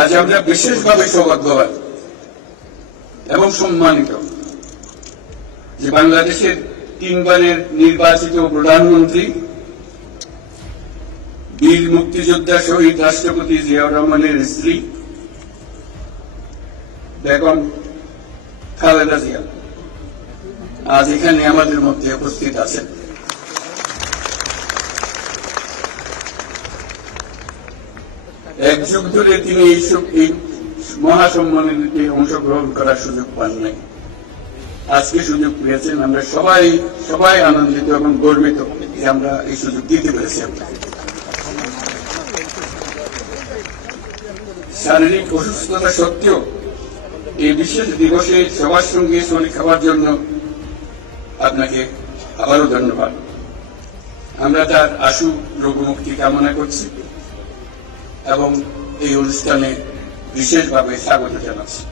আজ আমরা বিশেষভাবে সৌভাগ্যবান এবং সম্মানিত যে বাংলাদেশের তিনবারের নির্বাচিত প্রধানমন্ত্রী বীর মুক্তিযোদ্ধা শহীদ রাষ্ট্রপতি জিয়াউর রহমানের স্ত্রী বেগম খালেদা জিয়া আজ এখানে আমাদের মধ্যে উপস্থিত আছেন। এক যুগ ধরে তিনি এই মহাসম্মেলনে অংশগ্রহণ করার সুযোগ পান নাই, আজকে সুযোগ পেয়েছেন। আমরা সবাই আনন্দিত এবং গর্বিত যে আমরা এই সুযোগ দিতে পেরেছি। শারীরিক অসুস্থতা সত্ত্বেও এই বিশেষ দিবসে সবার সঙ্গে শরীর খাওয়ার জন্য আপনাকে আবারও ধন্যবাদ। আমরা তার আশু রোগমুক্তি কামনা করছি এবং এই অনুষ্ঠানে বিশেষভাবে স্বাগত জানাচ্ছি।